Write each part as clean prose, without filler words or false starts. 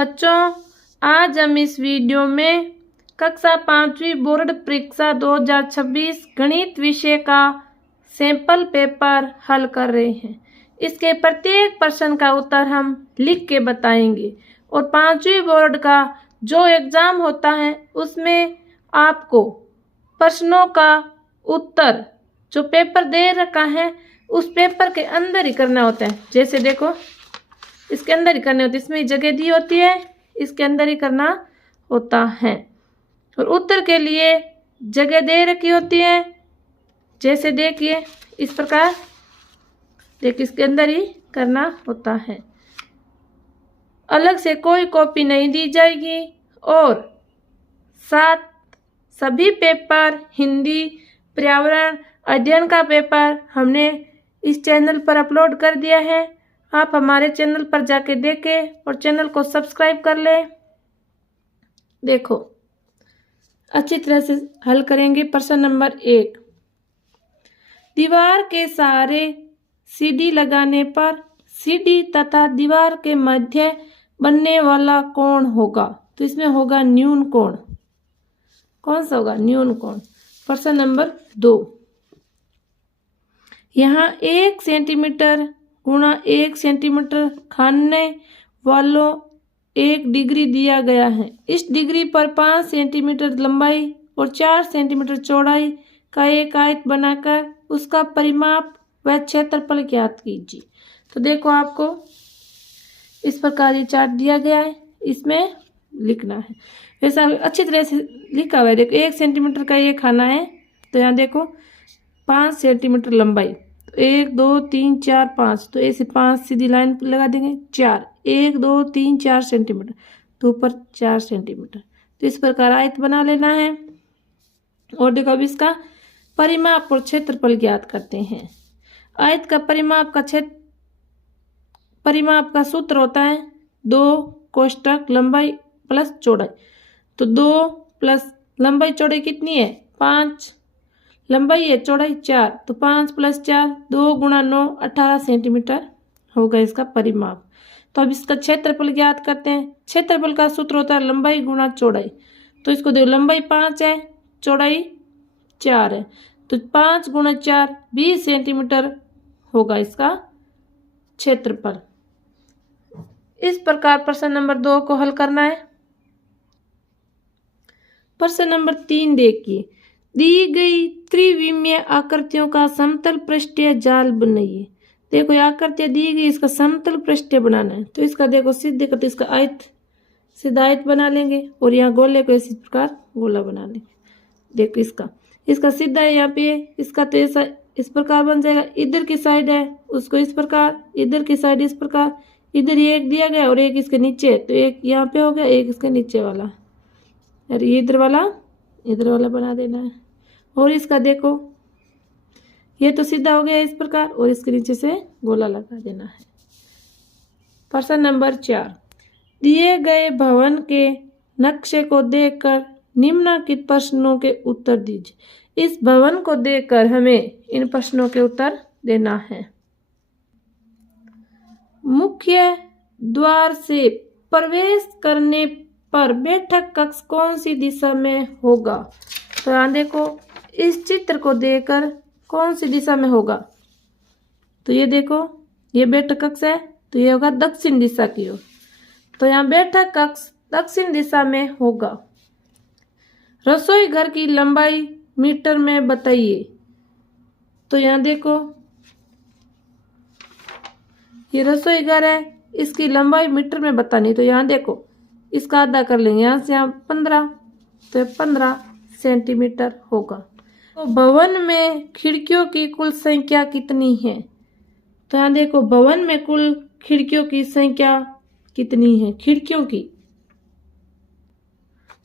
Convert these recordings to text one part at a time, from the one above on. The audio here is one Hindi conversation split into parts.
बच्चों, आज हम इस वीडियो में कक्षा 5वीं बोर्ड परीक्षा 2026 गणित विषय का सैंपल पेपर हल कर रहे हैं। इसके प्रत्येक प्रश्न का उत्तर हम लिख के बताएंगे और 5वीं बोर्ड का जो एग्ज़ाम होता है उसमें आपको प्रश्नों का उत्तर जो पेपर दे रखा है उस पेपर के अंदर ही करना होता है। जैसे देखो, इसके अंदर ही करने होते हैं, इसमें जगह दी होती है, इसके अंदर ही करना होता है। और उत्तर के लिए जगह दे रखी होती है। जैसे देखिए इस प्रकार, देखिए इसके अंदर ही करना होता है। अलग से कोई कॉपी नहीं दी जाएगी और साथ सभी पेपर, हिंदी, पर्यावरण, अध्ययन का पेपर हमने इस चैनल पर अपलोड कर दिया है। आप हमारे चैनल पर जाके देखें और चैनल को सब्सक्राइब कर लें। देखो, अच्छी तरह से हल करेंगे। प्रश्न नंबर 1, दीवार के सहारे सीढ़ी लगाने पर सीढ़ी तथा दीवार के मध्य बनने वाला कोण होगा। तो इसमें होगा न्यून कोण। कौन सा होगा? न्यून कोण। प्रश्न नंबर 2, यहाँ 1 सेंटीमीटर गुणा 1 सेंटीमीटर खाने वालों 1 डिग्री दिया गया है। इस डिग्री पर 5 सेंटीमीटर लंबाई और 4 सेंटीमीटर चौड़ाई का एक आयत बनाकर उसका परिमाप व क्षेत्रफल ज्ञात कीजिए। तो देखो, आपको इस प्रकार ये चार्ट दिया गया है, इसमें लिखना है। ऐसा अच्छी तरह से लिखा हुआ है। देखो, 1 सेंटीमीटर का ये खाना है। तो यहाँ देखो 5 सेंटीमीटर लंबाई, तो 1 2 3 4 5, तो ऐसे 5 सीधी लाइन लगा देंगे। 4, 1 2 3 4 सेंटीमीटर, तो ऊपर 4 सेंटीमीटर। तो इस प्रकार आयत बना लेना है। और देखो, अब इसका परिमाप और क्षेत्रफल ज्ञात करते हैं। आयत का परिमाप का सूत्र होता है 2 कोष्टक लंबाई प्लस चौड़ाई। तो 2 प्लस लंबाई चौड़ाई कितनी है? 5 लंबाई है, चौड़ाई 4, तो 5 + 4, 2 × 9 18 सेंटीमीटर होगा इसका परिमाप। तो अब इसका क्षेत्रफल ज्ञात करते हैं। क्षेत्रफल का सूत्र होता है लंबाई गुणा चौड़ाई। तो इसको देखो, लंबाई 5 है, चौड़ाई 4 है, तो 5 × 4 20 सेंटीमीटर होगा इसका क्षेत्रफल। इस प्रकार प्रश्न नंबर 2 को हल करना है। प्रश्न नंबर 3 देखिए, दी गई त्रिविमीय आकृतियों का समतल पृष्ठीय जाल बनाइए। देखो, ये आकृतियाँ दी गई, इसका समतल पृष्ठीय बनाना है। तो इसका देखो, सीधे करते इसका आयत, सीधा आयत बना लेंगे और यहाँ गोले को इसी प्रकार गोला बना लेंगे। देखो, इसका सीधा है यहाँ पे, इसका तो ऐसा इस प्रकार बन जाएगा। इधर की साइड है उसको इस प्रकार, इधर की साइड इस प्रकार। इधर ये एक दिया गया और एक इसके नीचे, तो एक यहाँ पे हो गया, एक इसके नीचे वाला, और ये इधर वाला बना देना है। और इसका देखो, ये तो सीधा हो गया इस प्रकार और इसके नीचे से गोला लगा देना है। प्रश्न नंबर 4, दिए गए भवन के नक्शे को देखकर निम्नलिखित प्रश्नों के उत्तर दीजिए। इस भवन को देखकर हमें इन प्रश्नों के उत्तर देना है। मुख्य द्वार से प्रवेश करने पर बैठक कक्ष कौन सी दिशा में होगा? तो यहाँ देखो, इस चित्र को देखकर कौन सी दिशा में होगा? तो ये देखो, ये बैठक कक्ष है, तो ये होगा दक्षिण दिशा की ओर। तो यहाँ बैठक कक्ष दक्षिण दिशा में होगा। रसोई घर की लंबाई मीटर में बताइए। तो यहाँ देखो, ये रसोई घर है, इसकी लंबाई मीटर में बतानी। तो यहाँ देखो, इसका आधा कर लेंगे, यहाँ से यहाँ 15, तो 15 सेंटीमीटर होगा। तो भवन में खिड़कियों की कुल संख्या कितनी है? तो यहाँ देखो, भवन में कुल खिड़कियों की संख्या कितनी है? खिड़कियों की,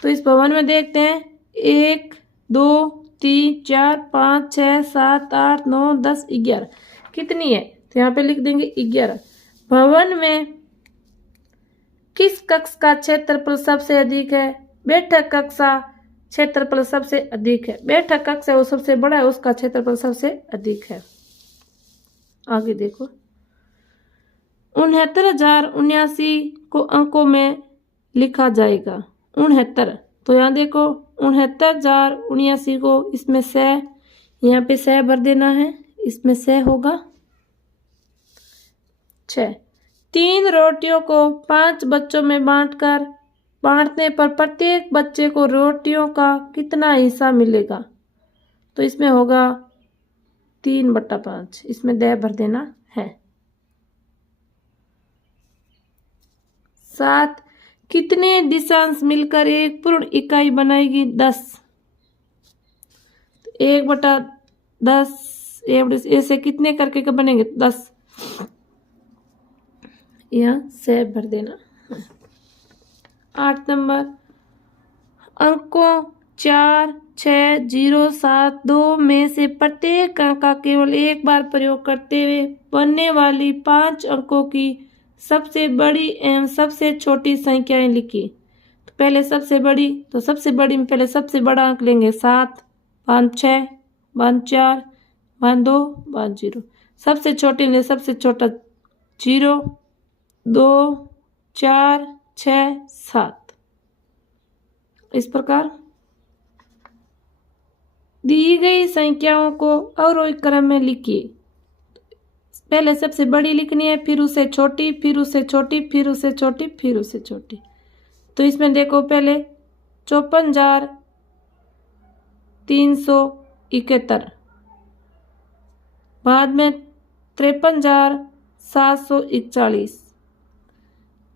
तो इस भवन में देखते हैं 1 2 3 4 5 6 7 8 9 10 11 कितनी है? तो यहाँ पे लिख देंगे 11। भवन में किस कक्ष का क्षेत्रफल सबसे अधिक है? बैठक कक्ष का क्षेत्रफल सबसे अधिक है। बैठक कक्ष है वो सबसे बड़ा है, उसका क्षेत्रफल सबसे अधिक है। आगे देखो, 69,079 को अंकों में लिखा जाएगा? 69। तो यहाँ देखो 69,079 को इसमें से यहाँ पे से भर देना है, इसमें से होगा 6। 3 रोटियों को 5 बच्चों में बांटने पर प्रत्येक बच्चे को रोटियों का कितना हिस्सा मिलेगा? तो इसमें होगा 3/5, इसमें 10 भर देना है। 7 कितने दिशांश मिलकर एक पूर्ण इकाई बनाएगी? 10। 1/10 ऐसे कितने करके बनेंगे? 10। यहाँ से भर देना। 8 नंबर, अंकों 4, 6, 0, 7, 2 में से प्रत्येक अंक का केवल एक बार प्रयोग करते हुए बनने वाली 5 अंकों की सबसे बड़ी एवं सबसे छोटी संख्याएं लिखी। तो पहले सबसे बड़ी, तो सबसे बड़ी में पहले सबसे बड़ा अंक लेंगे 7, 5, 6, 5, 4, 5, 2, 5, 0। सबसे छोटी में सबसे छोटा 0, 2, 4, 6, 7। इस प्रकार दी गई संख्याओं को अवरोही क्रम में लिखिए। पहले सबसे बड़ी लिखनी है, फिर उसे छोटी, फिर उसे छोटी, फिर उसे छोटी, फिर उसे छोटी। तो इसमें देखो पहले 54,371, बाद में 53,741,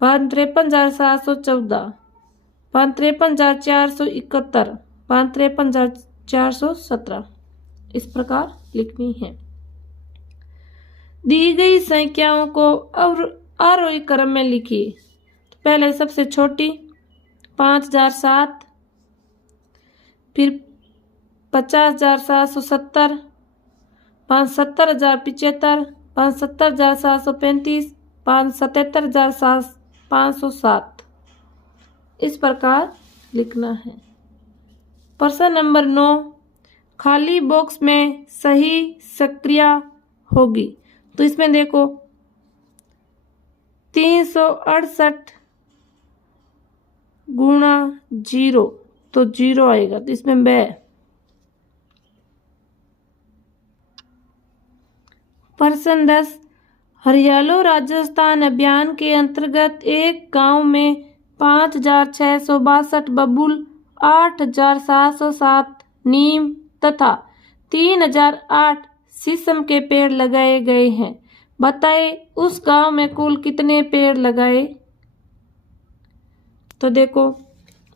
बाद 53,714, बाद 53,471, बाद 53,417। इस प्रकार लिखनी है। दी गई संख्याओं को आरोही क्रम में लिखिए। तो पहले सबसे छोटी 5,007, फिर 50,770, 70,075, 70,735, 77,507। इस प्रकार लिखना है। प्रश्न नंबर 9, खाली बॉक्स में सही संक्रिया होगी। तो इसमें देखो 368 गुणा 0, तो 0 आएगा। तो इसमें ब। प्रश्न 10, हरियालो राजस्थान अभियान के अंतर्गत एक गांव में 5,662 बबूल, 8,707 नीम तथा 3,008 शीशम के पेड़ लगाए गए हैं। बताए उस गांव में कुल कितने पेड़ लगाए? तो देखो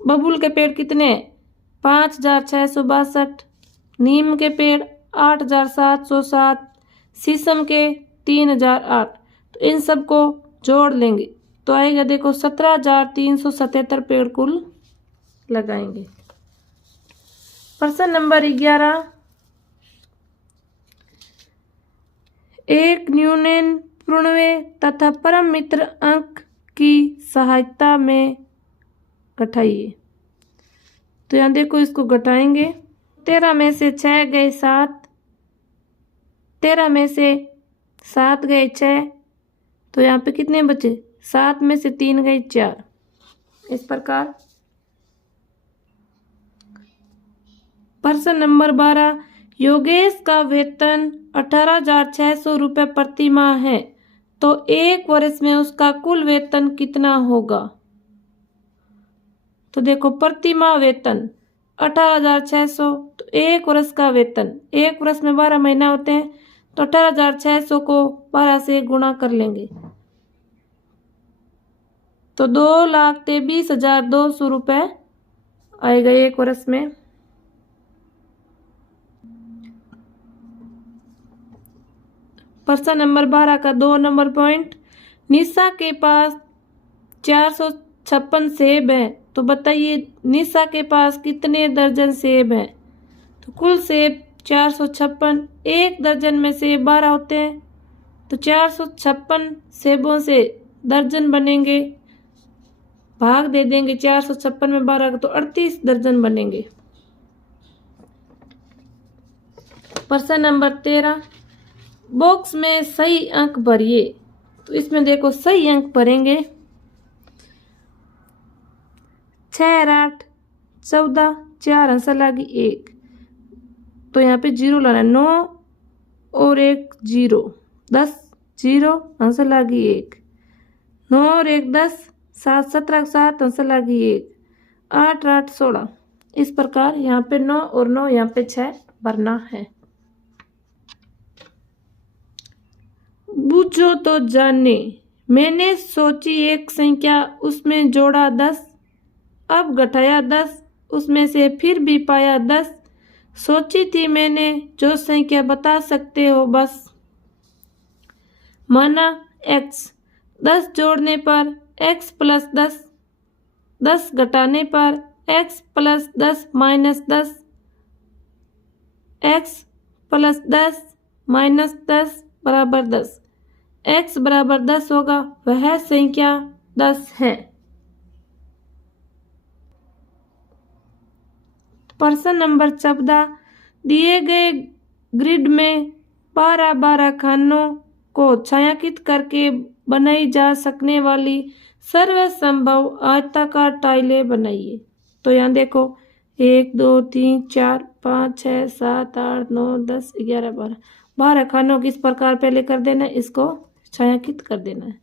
बबूल के पेड़ कितने हैं? 5,662, नीम के पेड़ 8,707, शीशम के 3,008। तो इन सब को जोड़ लेंगे तो आएगा देखो 17,377 पेड़ कुल लगाएंगे। प्रश्न नंबर 11, एक न्यूनतम पूर्णवें तथा परम मित्र अंक की सहायता में घटाइए। तो यहाँ देखो इसको घटाएंगे। 13 में से 6 गए 7, 13 में से 7 गए 6, तो यहाँ पे कितने बचे? 7 में से 3 गए 4। इस प्रकार। प्रश्न नंबर 12, योगेश का वेतन 18,600 रुपये प्रति माह है, तो एक वर्ष में उसका कुल वेतन कितना होगा? तो देखो प्रति माह वेतन 18,600, तो एक वर्ष का वेतन, एक वर्ष में 12 महीना होते हैं, तो 18,600 को 12 से गुणा कर लेंगे तो 2,23,200 रुपये आएगा एक वर्ष में। प्रश्न नंबर 12 का 2 नंबर पॉइंट, निशा के पास 456 सेब है, तो बताइए निशा के पास कितने दर्जन सेब हैं? तो कुल सेब 456, एक दर्जन में सेब 12 होते हैं, तो 456 सेबों से दर्जन बनेंगे, भाग दे देंगे 456 में 12 तो 38 दर्जन बनेंगे। प्रश्न नंबर 13, बॉक्स में सही अंक भरिए। तो इसमें देखो सही अंक भरेंगे। 6 8 14, 4 आंसर लागी 1, तो यहाँ पे 0 लाना है। 9 और 1 0, 10 0 आंसर लागी 1, 9 और 1 10, 7 17 7 आंसर लागी 1, 8 8 16। इस प्रकार यहाँ पे 9 और 9 यहाँ पे 6 भरना है। बूझो तो जाने, मैंने सोची एक संख्या उसमें जोड़ा 10, अब घटाया 10, उसमें से फिर भी पाया 10, सोची थी मैंने जो संख्या बता सकते हो बस। माना x, 10 जोड़ने पर x प्लस 10, 10 घटाने पर x plus 10 minus 10, x plus 10 minus 10 बराबर 10, x बराबर 10 होगा, वह संख्या 10 है। प्रश्न नंबर 14, दिए गए ग्रिड में 12 खानों को छायांकित करके बनाई जा सकने वाली सर्वसंभव आयताकार टाइलें बनाइए। तो यहाँ देखो 1 2 3 4 5 6 7 8 9 10 11 12, 12 खानों को इस प्रकार पहले कर देना है, इसको छायांकित कर देना है।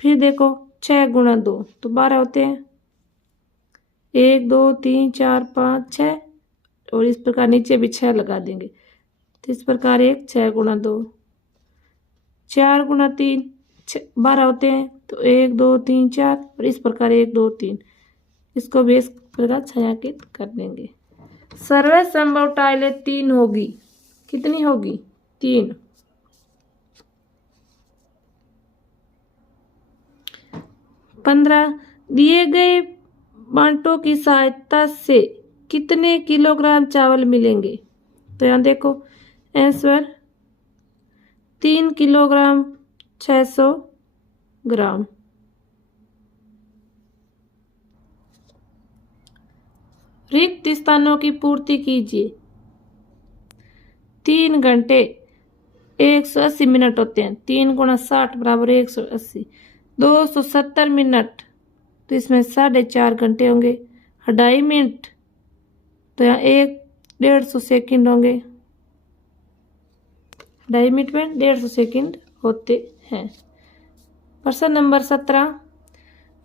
फिर देखो 6 गुणा 2 तो 12 होते हैं, 1 2 3 4 5 6, और इस प्रकार नीचे भी 6 लगा देंगे। तो इस प्रकार 1 6 गुणा 2, 4 गुणा 3 12 होते हैं, तो 1 2 3 4, और इस प्रकार 1 2 3, इसको भी इस प्रकार छायांकित कर देंगे। सर्वसंभव टाइलें 3 होगी। कितनी होगी? 3। 15, दिए गए बांटों की सहायता से कितने किलोग्राम चावल मिलेंगे? तो यहाँ देखो आंसर 3 किलोग्राम 600 ग्राम। रिक्त स्थानों की पूर्ति कीजिए। 3 घंटे 180 मिनट होते हैं, 3 गुणा 60 बराबर 180, 270 मिनट, तो इसमें 4.5 घंटे होंगे। 2.5 मिनट, तो यहाँ 150 सेकंड होंगे। 2.5 मिनट में 150 सेकंड होते हैं। प्रश्न नंबर 17,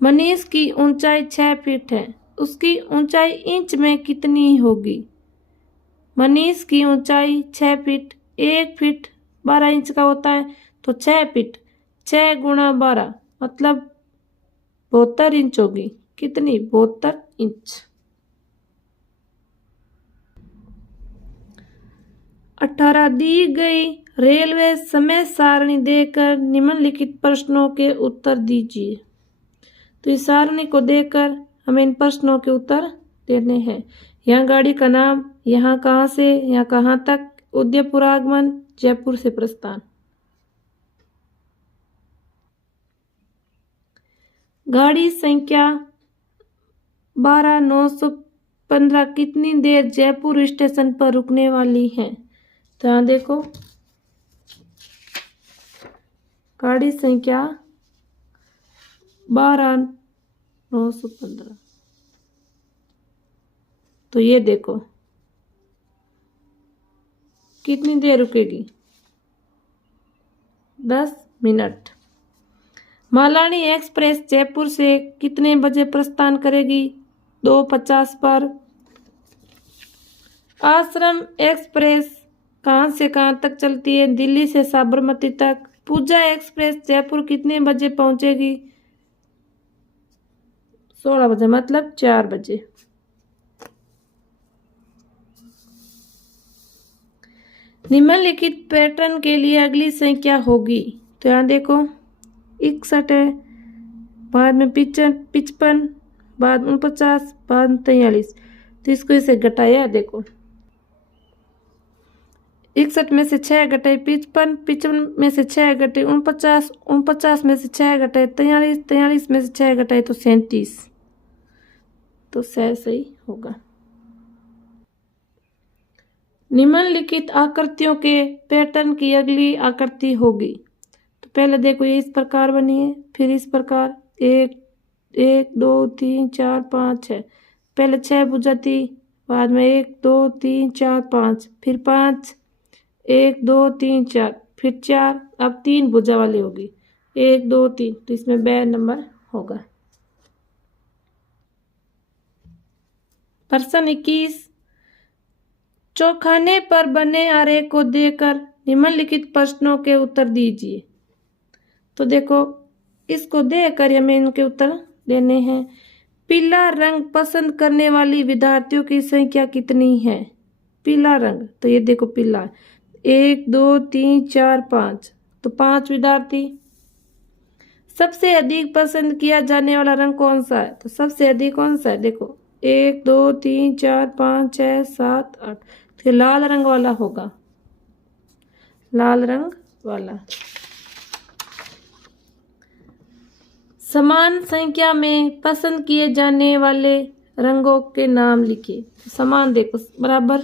मनीष की ऊंचाई 6 फीट है, उसकी ऊंचाई इंच में कितनी होगी? मनीष की ऊंचाई 6 फीट, 1 फीट 12 इंच का होता है, तो 6 फीट 6 गुणा 12 मतलब 72 इंच होगी। कितनी? 72 इंच। 18, दी गई रेलवे समय सारणी देकर निम्नलिखित प्रश्नों के उत्तर दीजिए। तो इस सारणी को देकर हमें इन प्रश्नों के उत्तर देने हैं। यहाँ गाड़ी का नाम, यहाँ कहाँ से यहाँ कहाँ तक, उदयपुर आगमन, जयपुर से प्रस्थान। गाड़ी संख्या 12915 कितनी देर जयपुर स्टेशन पर रुकने वाली है? तो यहाँ देखो गाड़ी संख्या 12915, तो ये देखो कितनी देर रुकेगी? 10 मिनट। मालानी एक्सप्रेस जयपुर से कितने बजे प्रस्थान करेगी? 2:50 पर। आश्रम एक्सप्रेस कहाँ से कहाँ तक चलती है? दिल्ली से साबरमती तक। पूजा एक्सप्रेस जयपुर कितने बजे पहुंचेगी? 16 बजे मतलब 4 बजे। निम्नलिखित पैटर्न के लिए अगली संख्या होगी। तो यहाँ देखो 61 है, बाद में 55, बाद 49, बाद में 43, तो इसको इसे घटाया। देखो 61 में से 6 घटे 55, 55 में से 6 घटे 49, 49 में से 6 घटे 43, 43 में से 6 घटे तो 37, तो सही होगा। निम्नलिखित आकृतियों के पैटर्न की अगली आकृति होगी। तो पहले देखो ये इस प्रकार बनी है, फिर इस प्रकार 1 1 2 3 4 5 6, पहले 6 भुजा थी, बाद में 1 2 3 4 5, फिर 5 1 2 3 4, फिर 4, अब 3 भुजा वाली होगी 1 2 3, तो इसमें 2 नंबर होगा। प्रश्न 21, चौखाने पर बने आरेख को देकर निम्नलिखित प्रश्नों के उत्तर दीजिए। तो देखो इसको देकर हमें इनके उत्तर देने हैं। पीला रंग पसंद करने वाली विद्यार्थियों की संख्या कितनी है? पीला रंग, तो ये देखो पीला 1 2 3 4 5, तो 5 विद्यार्थी। सबसे अधिक पसंद किया जाने वाला रंग कौन सा है? तो सबसे अधिक कौन सा है? देखो 1 2 3 4 5 6 7 8, तो लाल रंग वाला होगा, लाल रंग वाला। समान संख्या में पसंद किए जाने वाले रंगों के नाम लिखिए। समान देखो बराबर,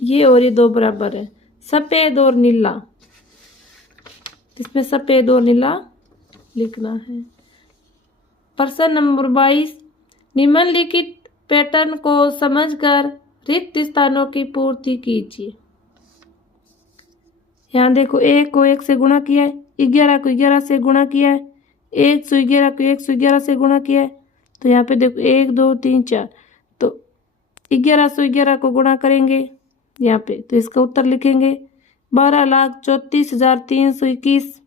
ये और ये 2 बराबर है, सफेद और नीला, इसमें सफेद और नीला लिखना है। प्रश्न नंबर 22, निम्नलिखित पैटर्न को समझकर रिक्त स्थानों की पूर्ति कीजिए। यहाँ देखो 1 को 1 से गुणा किया है, 11 को 11 से गुणा किया है, 111 को 111 से गुणा किया है, तो यहाँ पे देखो 1 2 3 4, तो 1111 को गुणा करेंगे यहाँ पे, तो इसका उत्तर लिखेंगे 12,34,321।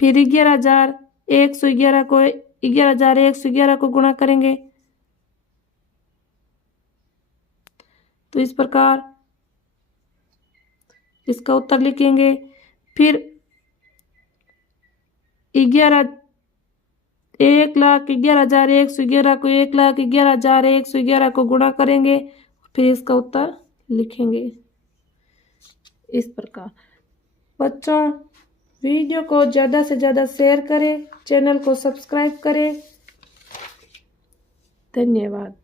फिर 11,111 को 11,111 को गुणा करेंगे, तो इस प्रकार इसका उत्तर लिखेंगे। फिर 1,11,111 को 1,11,111 को गुणा करेंगे, फिर इसका उत्तर लिखेंगे इस प्रकार। बच्चों वीडियो को ज़्यादा से ज़्यादा शेयर करें, चैनल को सब्सक्राइब करें। धन्यवाद।